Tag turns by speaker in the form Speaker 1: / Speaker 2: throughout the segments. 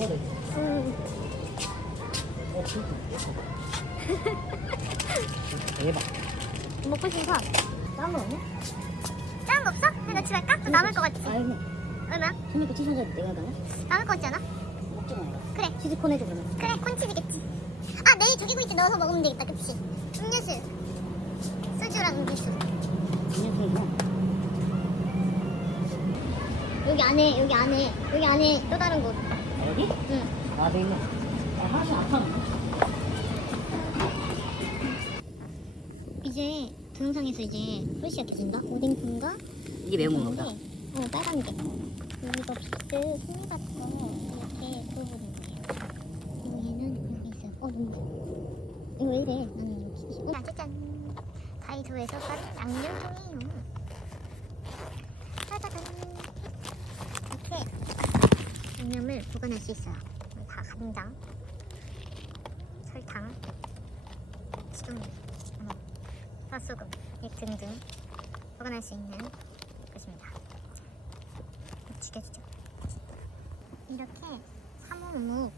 Speaker 1: 어. 대박.
Speaker 2: 먹고
Speaker 1: 없냐?
Speaker 2: 다른 거 없어? 그냥 집에 갈까? 좀 남을 것 같지?
Speaker 1: 아니,
Speaker 2: 얼마야?
Speaker 1: 손님거 티셔츠 내가 가나?
Speaker 2: 남을 것 같지 않아?
Speaker 1: 먹지 마.
Speaker 2: 그래.
Speaker 1: 치즈콘 해줘 그러면.
Speaker 2: 그래, 콘치즈겠지. 아, 내일 조개구이집 넣어서 먹으면 되겠다, 그치? 음료수. 소주랑 음료수.
Speaker 1: 그냥
Speaker 2: 여기 안에, 여기 안에, 여기 안에 또 다른 곳.
Speaker 1: 여기?
Speaker 2: 응.
Speaker 1: 아, 돼 있네. 아, 안 파는
Speaker 2: 이제 동영상에서 이제 프레시가 켜진다? 오뎅콩과
Speaker 1: 이게 매운 건가 보다.
Speaker 2: 어, 빨간 게. 여기가 비트 스니 같은 거 이렇게 부어버리는 거예요. 여기는 여기 있어요. 어, 너무. 이거 왜 이래? 나는 여기. 자, 짜잔. 다이소에서 산 양념통이에요. 짜자잔. 이렇게 양념을 보관할 수 있어요. 다 간장, 설탕, 식용유, 어, 팥소금 이 등등 보관할 수 있는 것입니다. 죽여주죠. 이렇게 사무무무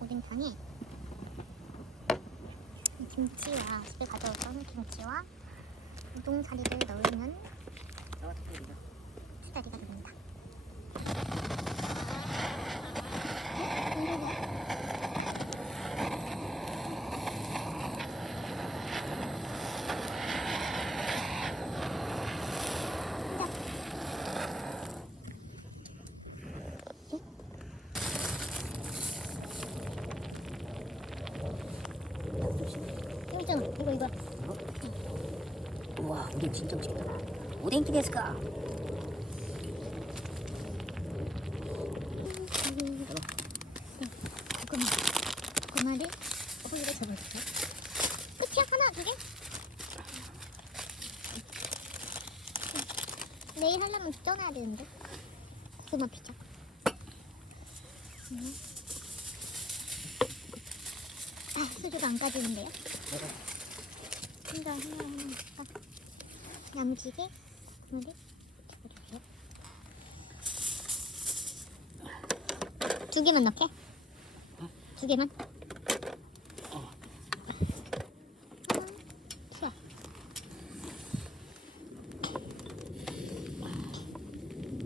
Speaker 2: 오뎅탕에 이 김치와 집에 가져왔던 김치와 우동사리를 넣으면 투자리가 됩니다. 이거 있잖아. 이거 이거.
Speaker 1: 오뎅 진짜 맛있겠다. 오뎅기 데스까?
Speaker 2: 잠깐만. 고마리 어디로 잡아줄까? 끝이야 하나 두 개? 내일 하려면 쪄놔야 되는데. 고구마 피자. 음. 아 수주가 안 까지는데요?
Speaker 1: 내가
Speaker 2: 하나 하나 하나 아, 야무지게 고마리 잡아주세요. 두 개만 넣게? 두 개만?
Speaker 1: 어.
Speaker 2: 튀어.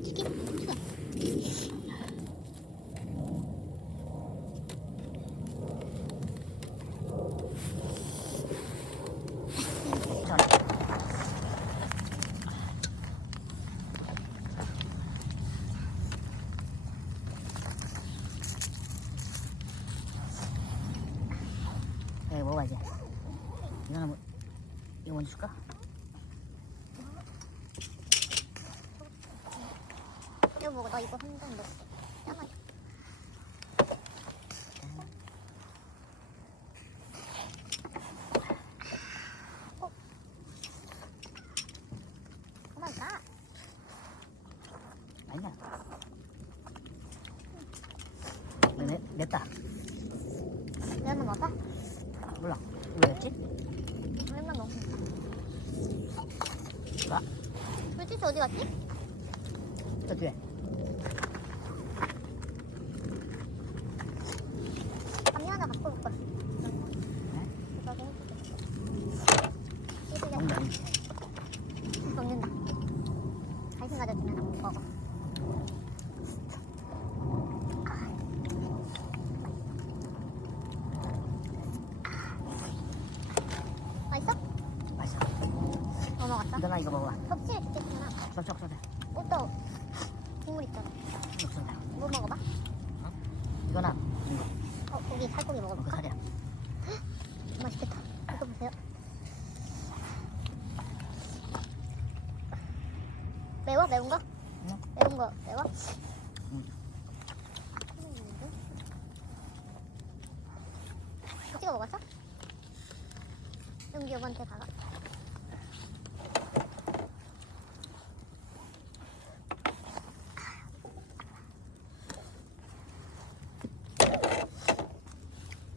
Speaker 2: 두 개? 튀어.
Speaker 1: 전 네, 먹어야지. 이거는 뭐, 이거 먼저 줄까?
Speaker 2: 이거 먹어. 나 이거 한장 넣었어. 짜마줘. 어? 오 마이 갓.
Speaker 1: 아니야. 이거 내, 냈다.
Speaker 2: 얼마 먹어?
Speaker 1: 몰라. 왜였지?
Speaker 2: 얼마 먹어?
Speaker 1: 아,
Speaker 2: 물티슈 어디 갔지?
Speaker 1: 저 뒤에.
Speaker 2: 담요 하나 갖고 올 걸. 이거 해줄게. 이거
Speaker 1: 먹는 거 아니지?
Speaker 2: 먹는다. 간식 가져주면 안 먹어. 맛있어?
Speaker 1: 맛있어.
Speaker 2: 뭐 먹었어?
Speaker 1: 이거나 이거 먹어봐.
Speaker 2: 접시에 두개구나
Speaker 1: sob적 sob적.
Speaker 2: 오또 국물 있잖아.
Speaker 1: 육수다.
Speaker 2: 뭐 먹어봐?
Speaker 1: 이거나 이거.
Speaker 2: 어, 고기, 살코기
Speaker 1: 그
Speaker 2: 먹어볼까?
Speaker 1: 살이야.
Speaker 2: 맛있겠다. 이거 보세요. 매워? 매운 거?
Speaker 1: 응.
Speaker 2: 매운 거 매워?
Speaker 1: 응.
Speaker 2: 찍어 먹었어? 용기 오빠한테 가가.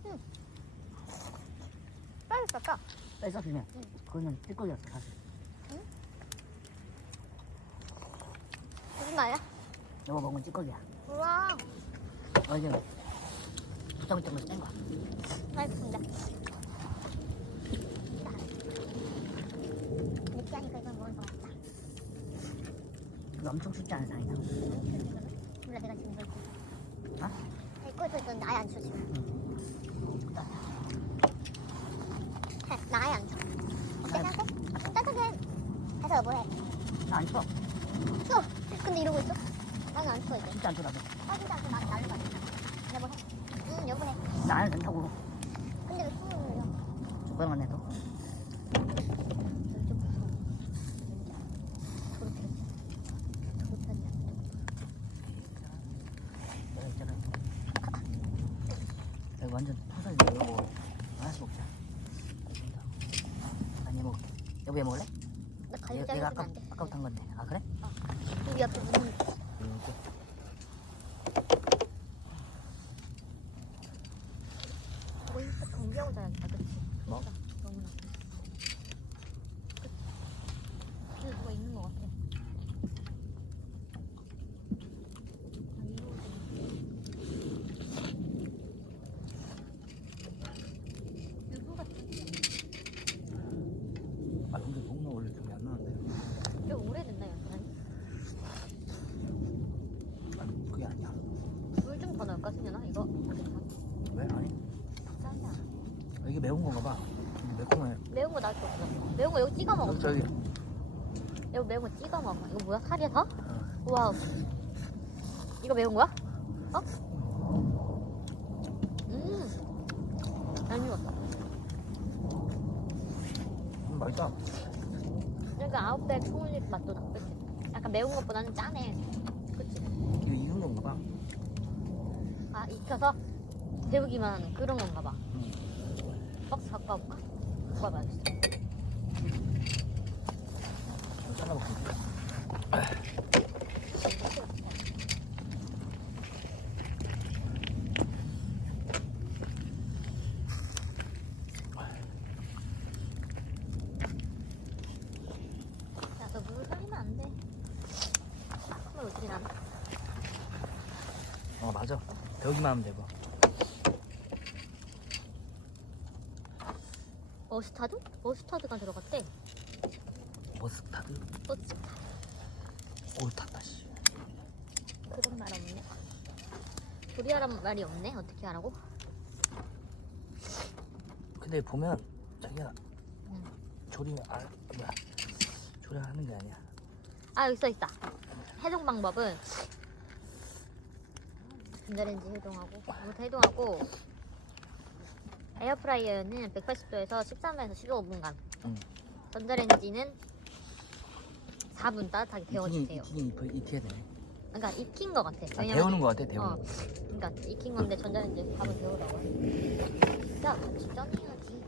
Speaker 2: 음. 맛있었어.
Speaker 1: 뺏어 주면. 그거는 찌꺼기였어 사실. 먹은 찌꺼기야.
Speaker 2: 우와.
Speaker 1: 어제 정도로 센 거야.
Speaker 3: 맛있습니다. 느끼하니까 이건 먹을 것 같다.
Speaker 1: 이거 엄청 춥지 않은 상이다.
Speaker 3: 몰라 내가 지금 이걸
Speaker 1: 어?
Speaker 3: 꼬있고 있었는데 아예 안 추워 지금. 해, 나 아예 안 추워. 따뜻해? 따뜻해. 해서 뭐해?
Speaker 1: 나안. 추워.
Speaker 3: 근데 이러고 있어? 나는 안
Speaker 1: 추워라고.
Speaker 3: 아 진짜 안 추워. 나는 날려봐. 여보 해. 응 여보 해.
Speaker 1: 나는 된다고.
Speaker 3: 근데 왜 숨을 흘려?
Speaker 1: 내가 있잖아. 여기 완전 포살이 이거 하나씩 먹자. 아니 먹을게. 여보 얘 먹을래?
Speaker 3: 나
Speaker 1: 얘,
Speaker 3: 갈비
Speaker 1: 얘가
Speaker 3: 잘라주면
Speaker 1: 아까
Speaker 3: 안 돼.
Speaker 1: 아까부터 한 건데. 아 그래?
Speaker 3: 우리 옆에 무슨
Speaker 1: 이렇게.
Speaker 3: 거의 딱 경비하고 자야겠다, 그치?
Speaker 1: 뭐?
Speaker 3: 진짜 너무나. 그치? 뒤에 누가 있는 것 같아. 아, 이러고 있네. 유부 같은
Speaker 4: 아 근데 목나 원래 기억이 안 나는데
Speaker 3: 좀 오래됐나, 연탄이?
Speaker 4: 아니 그게 아니야
Speaker 3: 물 좀 더 넣을까, 승현아? 이거? 괜찮아?
Speaker 4: 왜? 아니
Speaker 3: 짜지 않아?
Speaker 4: 아, 이게 매운 건가 봐 음, 매콤해
Speaker 3: 매운 거거 없어. 매운 거 여기 찍어 먹어.
Speaker 4: 저기
Speaker 3: 이거 매운 거 찍어 먹어. 이거 뭐야? 살이야 다?
Speaker 4: 어.
Speaker 3: 와우. 이거 매운 거야? 어? 음. 안 익었다.
Speaker 4: 음, 맛있다
Speaker 3: 약간 아웃백 소울릿 맛도 나. 그치? 약간 매운 것보다는 짜네. 그치?
Speaker 4: 이게 익은 건가 봐
Speaker 3: 아, 익혀서 데우기만 하는 그런 건가 봐. 와볼까? 뭐가 맛있어?
Speaker 4: 좀 잘라볼게
Speaker 3: 야, 너물 흘리면 안 돼. 물 어떻게 나나?
Speaker 4: 어 맞아 여기만 하면 되고
Speaker 3: 머스타드? 머스타드가 들어갔대.
Speaker 4: 머스타드
Speaker 3: 머스타드.
Speaker 4: 오 탔다 씨
Speaker 3: 그런 말 없네. 조리하란 말이 없네. 어떻게 하라고?
Speaker 4: 근데 보면 자기가
Speaker 3: 응.
Speaker 4: 조리 아 뭐야 조리하는 게 아니야
Speaker 3: 아 여기 써 있다. 해동 방법은 전자레인지 해동하고 이것도 해동하고 에어프라이어는 180도에서 13에서 15분간
Speaker 4: 응.
Speaker 3: 전자레인지는 4분 따뜻하게 데워주세요.
Speaker 4: 익히긴 익- 익혀야 돼
Speaker 3: 그러니까 익힌 것 같아.
Speaker 4: 아, 데우는 거 같아 데우는
Speaker 3: 어,
Speaker 4: 거
Speaker 3: 그러니까 익힌 건데 전자레인지 4분 데우라고. 야 같이 짠해야지.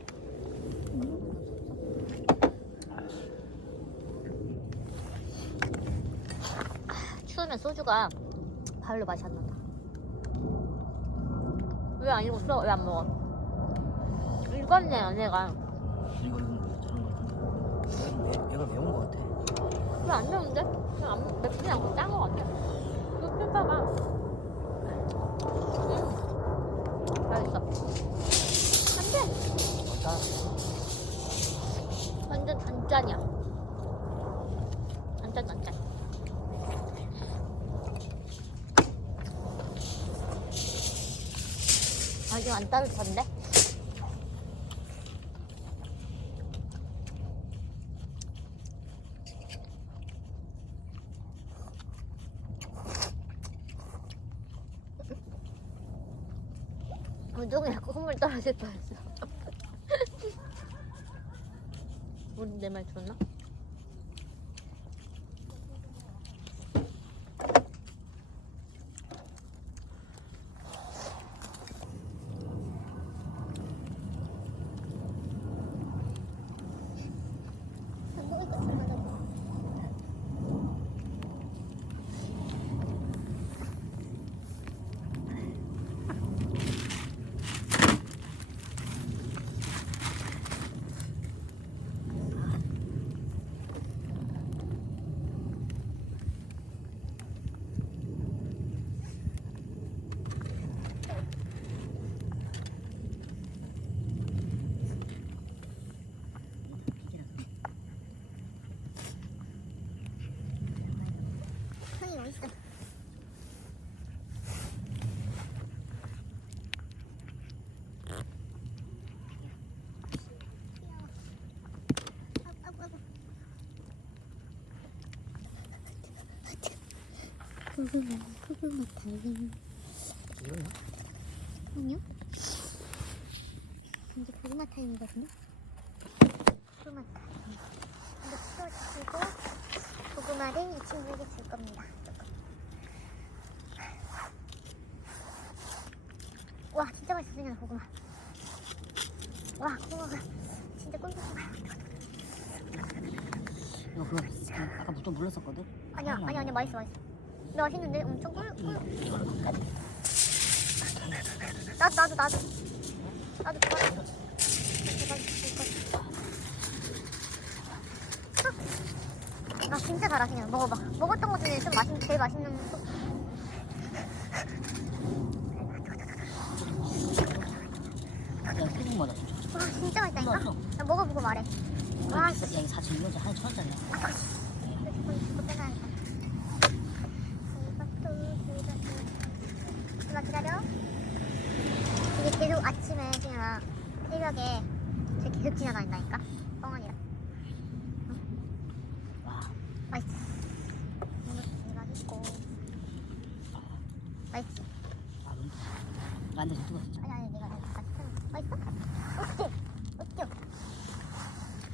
Speaker 3: 아, 추우면 소주가 발로 맛이 안 난다. 왜 안 익었어? 왜 안 먹어? 익었네, 얘가.
Speaker 4: 이거는 저런 거 같은데 얘가, 매, 매운 거 같아
Speaker 3: 왜안 매운데? 그냥 안, 맵지 않고 짠것 같아. 이거 끓여봐. 음. 맛있어. 안 돼!
Speaker 4: 맞다
Speaker 3: 완전 단짠이야. 단짠, 단짠. 아직 안 따뜻한데? sepan.
Speaker 2: 고구마, 고구마 타임.
Speaker 1: 이거나?
Speaker 2: 아니요? 이제 고구마 타임이거든요? 고구마 타임. 이거 치워주시고, 고구마를 이 친구에게 줄 겁니다. 와, 진짜 맛있어, 승현아, 고구마. 와, 고구마가 진짜 꿀꿀꿀.
Speaker 1: 이거 그거 아까 좀 물렀었거든?
Speaker 2: 아니야, 아니야, 아니야, 맛있어, 맛있어. 맛있는데? 엄청 꿀, 꿀. 나도, 나도, 나도. 나도 좋아. 나 진짜 잘하 그냥 먹어봐. 먹었던 것 중에 좀 맛있는 제일 맛있는 소-
Speaker 1: 야, 소금마다 진짜.
Speaker 2: 와 진짜 맛있다니까.
Speaker 1: 없어.
Speaker 2: 나 먹어보고 말해. 와
Speaker 1: 야, 이게 4,200원짜리 하나 천 원짜리야.
Speaker 2: 이거 이거 빼놔야겠다. 이것도 이것도. 누나 기다려. 이게 계속 아침에 그냥 새벽에 제 계속 지나다닌다니까. 뻥아니라.
Speaker 1: 와,
Speaker 2: 맛있어. 이것도 맛있고. 맛있지?
Speaker 1: 아, 너무 뜨거 진짜.
Speaker 2: 아니 아니 내가. 맛있어? 어때? 어때?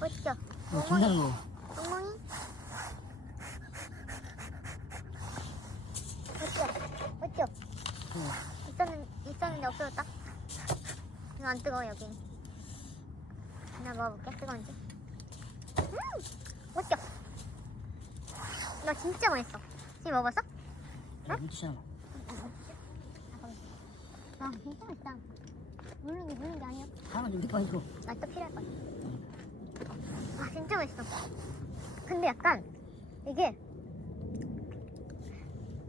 Speaker 2: 어때?
Speaker 1: 이거 중요한 거.
Speaker 2: 엉망이? 어때? 어때?
Speaker 1: 응.
Speaker 2: 있었는 있었는데 없어졌다. 이거 안 뜨거워 여기. 나 먹어볼게 뜨거운지. 음, 어때? 나 진짜 맛있어. 지금 먹었어?
Speaker 1: 야, 물 드시나 봐.
Speaker 2: 아 진짜 맛있다. 물는 게 물는 게 아니야.
Speaker 1: 하나만 좀 밑에 줘.
Speaker 2: 나또 필요할 거야. 아 진짜 맛있어. 근데 약간 이게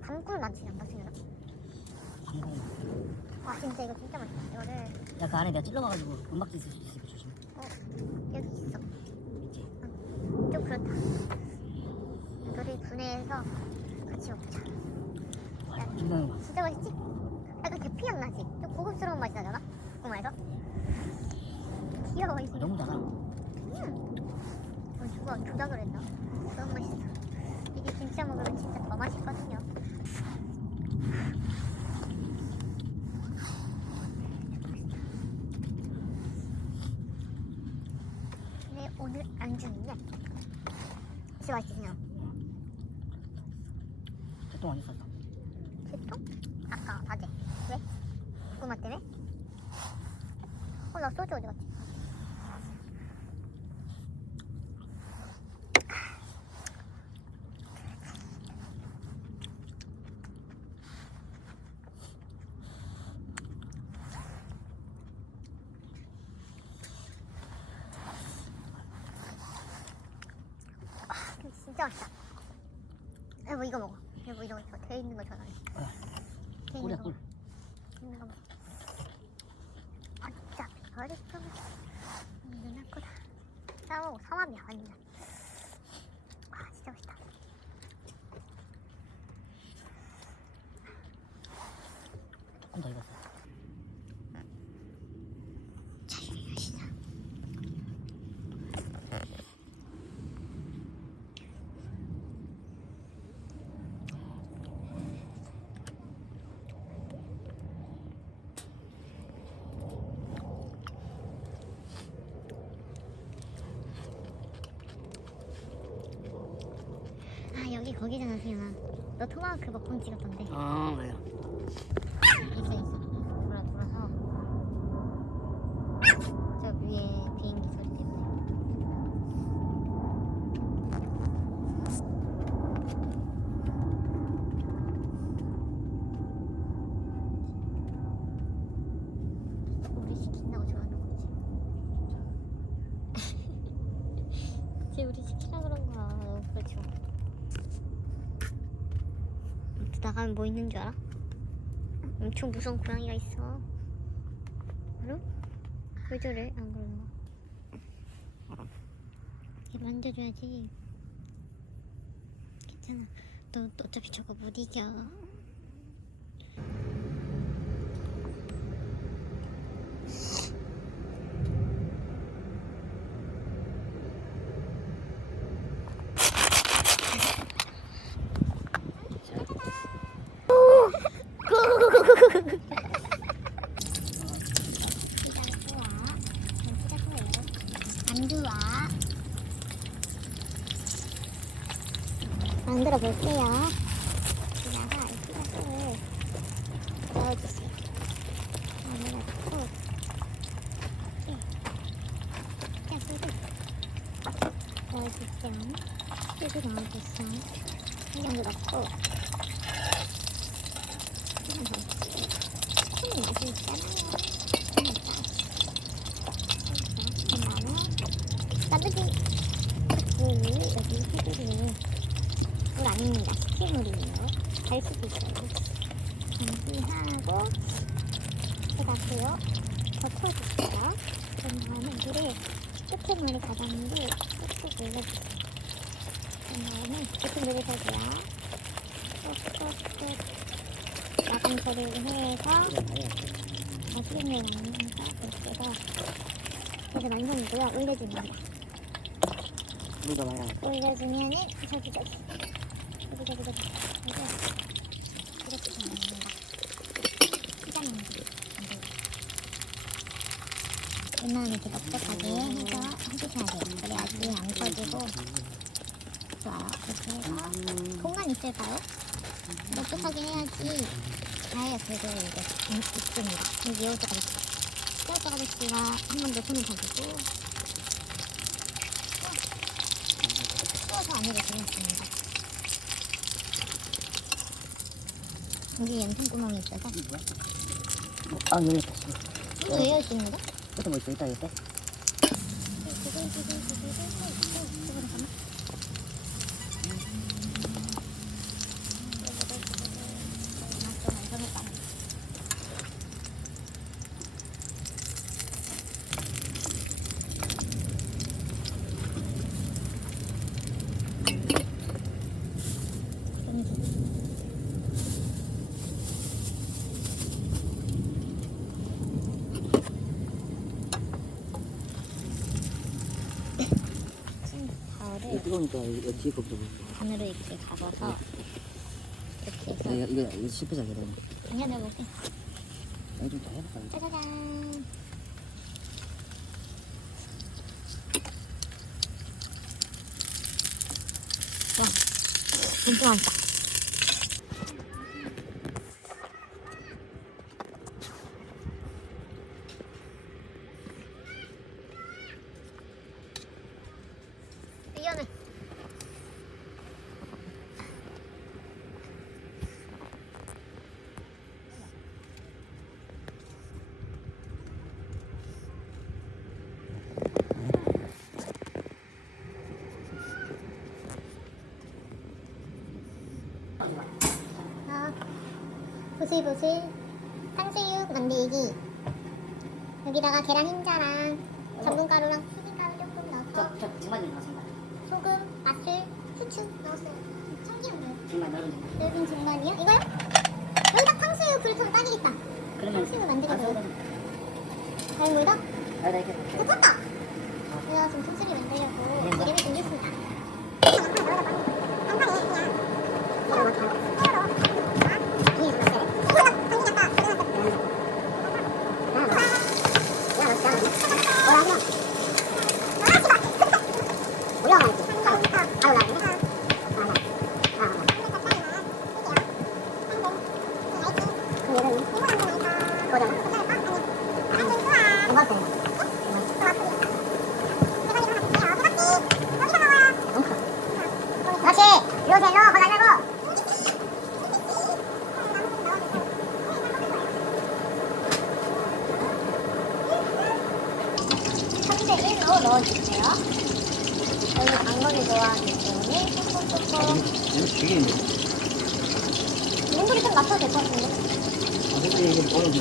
Speaker 2: 밤꿀 난다 승현아.
Speaker 1: 방금.
Speaker 2: 와 진짜 이거 진짜 맛있어. 이거를
Speaker 1: 야, 그 안에 내가 찔러봐가지고 음악지 있을 수도 있으니까 조심.
Speaker 2: 여기 있어.
Speaker 1: 있지?
Speaker 2: 좀 그렇다. 이거를 분해해서 같이 먹자.
Speaker 1: 거.
Speaker 2: 진짜 맛있지? 약간 계피 향 나지? 좀 고급스러운 맛이 나잖아? 고구마에서? 귀여워 이거.
Speaker 1: 너무 달아.
Speaker 2: 음. 어, 누가 조작을 했나? 너무 맛있어. 이게 진짜 먹으면 진짜 더 맛있거든요. 근데 오늘 안주는요. 진짜 그냥.
Speaker 1: 개똥 안 있었어.
Speaker 2: 제통? 아까 낮에. 왜? 고구마 때문에? 어, 나 소주 어디 갔지? 아, 진짜 맛있다. 여보 이거 먹어. 여보 이거 이거 돼 있는 거 전화해. 돼
Speaker 1: 꿀이야,
Speaker 2: 있는 거.
Speaker 1: 꿀.
Speaker 2: 돼 있는 거 먹어. 어차피 어렸으면 누나 거다. 싸먹고 삼합이 아니야. 아 진짜 맛있다.
Speaker 1: 조금 더 익었어.
Speaker 2: 잘 마시자. 아 여기 거기잖아 수연아. 너 토마호크 먹방 찍었던데.
Speaker 1: 아, 맞아.
Speaker 2: 있어 있어. 돌아 돌아서 저 위에 비행기 소리 때문에. 우리 시킨다고 좋아하는 거지. 쟤 우리 시키라 그런 거야. 너무 그렇죠. 나가면 뭐 있는 줄 알아? 엄청 무서운 고양이가 있어. 알아? 왜 저래? 안 거. 얘 만져줘야지. 괜찮아. 너, 너 어차피 저거 못 이겨. 만들어 볼게요. 여기다가 이 피자를 넣어주세요. 안에다 넣고 이렇게 피자 소스 넣어주세요. 소스 넣어주세요. 한 정도 넣고 한번 더 넣어주세요. 큰 맛이 있잖아요. 그다음에 나머지 물을 여기 해드리는 물. 식기물이에요. 달 수도 있어요. 준비하고 해가고요. 덮어주세요. 그런 다음에 물에 끝에 물이 가졌는데 꾹꾹 눌러주세요. 그런 다음에 이렇게 누르셔도요. 꾹꾹꾹 야간 처리를 해서 나중에 나면서 이렇게 해서 그래서 완성이고요. 올려줍니다. 올려주면은 저기 저기 웬만하면 이렇게 넉넉하게 해서 해주셔야 돼요. 그래야지 안 터지고 좋아요. 이렇게 해서 공간 있을까요? 넉넉하게 해야지 이게 있- 있습니다. 여기 이쪽 아저씨 이쪽 아저씨가 한 번 더 손을 잡고 추워서 안으로 들어왔습니다. 여기 연통 구멍이 있어서.
Speaker 1: 아 여기 있다 씨.
Speaker 2: 이거 왜 거?
Speaker 1: 끝에 뭐 있어? 있다
Speaker 2: 가을을
Speaker 1: 뜨거우 니까 이거 뒤에 거부터 보고
Speaker 2: 안으로 이렇게 가봐서 이렇게 해서
Speaker 1: 이거 이거 이거 실패자 그래
Speaker 2: 당겨내볼게.
Speaker 1: 이거 좀더 해볼까
Speaker 2: 짜자잔. 와, 진짜 많다. 보슬보슬 탕수육 만들기. 여기다가 계란 흰자랑 전분가루랑 튀김가루 조금 넣어서
Speaker 1: 저저 정말 좋습니다
Speaker 2: 소금, 맛술, 후추 넣었어요 참기름을
Speaker 1: 정말 넓은 정말
Speaker 2: 넓은 중간이요? 이거요? 여기다 탕수육 그릇하면 딱이겠다.
Speaker 1: 그러면
Speaker 2: 탕수육을 만들거든요
Speaker 1: 아,
Speaker 2: 잘?
Speaker 1: 아, 나 이렇게
Speaker 2: 됐다! 제가 지금 탕수육을 만들려고 기름을 준비했습니다 그렇지! 이렇게 넣어, 거달라고! 참새를 넣어 넣어주세요. 당근을 좋아하기 때문에 조금
Speaker 4: 이거 되게 있네.
Speaker 2: 물놀이 좀 맞춰도 될 것 같은데.
Speaker 4: 아, 근데 이게 어려운데.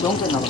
Speaker 4: 너무 뺐나 봐.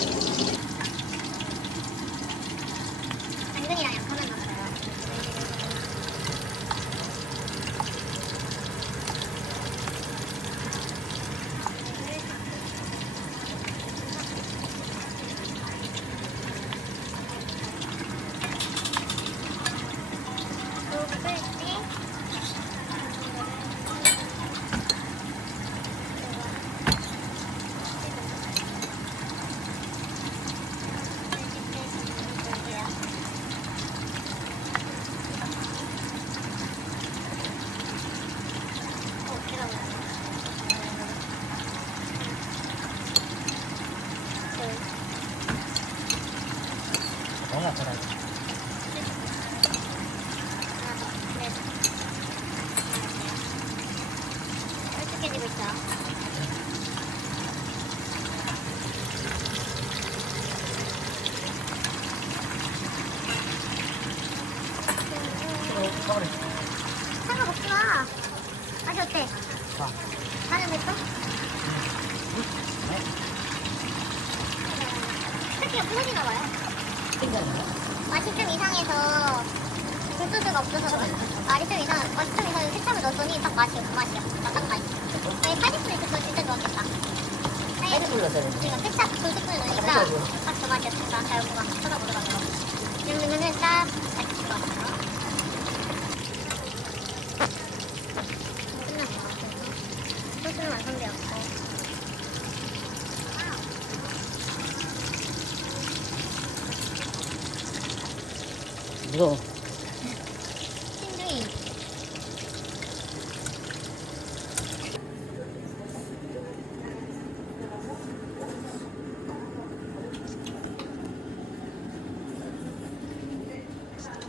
Speaker 2: 불소스가 없어서. 맛이 좀 이상, 맛이 좀 이상해서 케찹을 넣었더니 딱 맛이 그 맛이야. 딱 맛있어. 여기 파지스프 있었어 진짜 좋았겠다.
Speaker 4: 파지스프 넣었어야 되는데.
Speaker 2: 그러니까 케찹 불소스를 넣으니까
Speaker 4: 파지스프.
Speaker 2: 딱그 맛이었다. 잘막 쳐다보더라고요. 이 정도면은 딱 맛있을 것 같아요. 끝난 것 같아요. 소스는 완성되었고.
Speaker 4: 무서워.
Speaker 2: 신주이.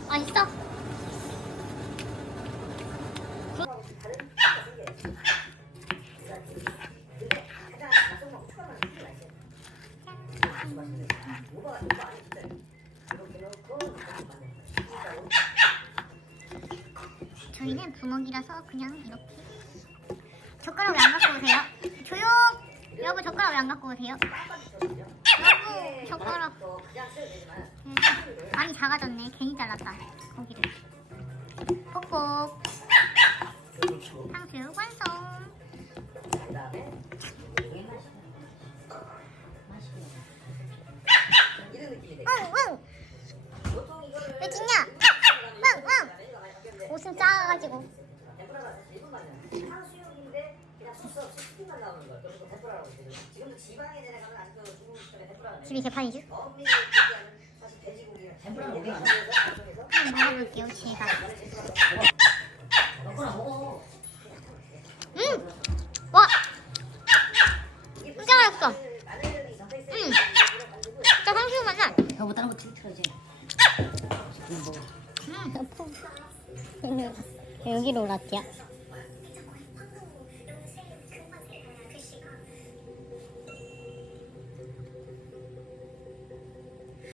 Speaker 2: 맛있어? 저희는 부먹이라서 그냥 이렇게 젓가락 왜 안 갖고 오세요? 조용! 여보 젓가락 왜 안 갖고 오세요? 여보 젓가락 음, 많이 작아졌네. 괜히 잘랐다. 고기를. 뽁뽁 탕수육 완성. 응 응. 왜 짖냐? 응 응. 옷은 작아가지고. 집이 개판이죠? 음! 음! 음! 여기로 올랐지야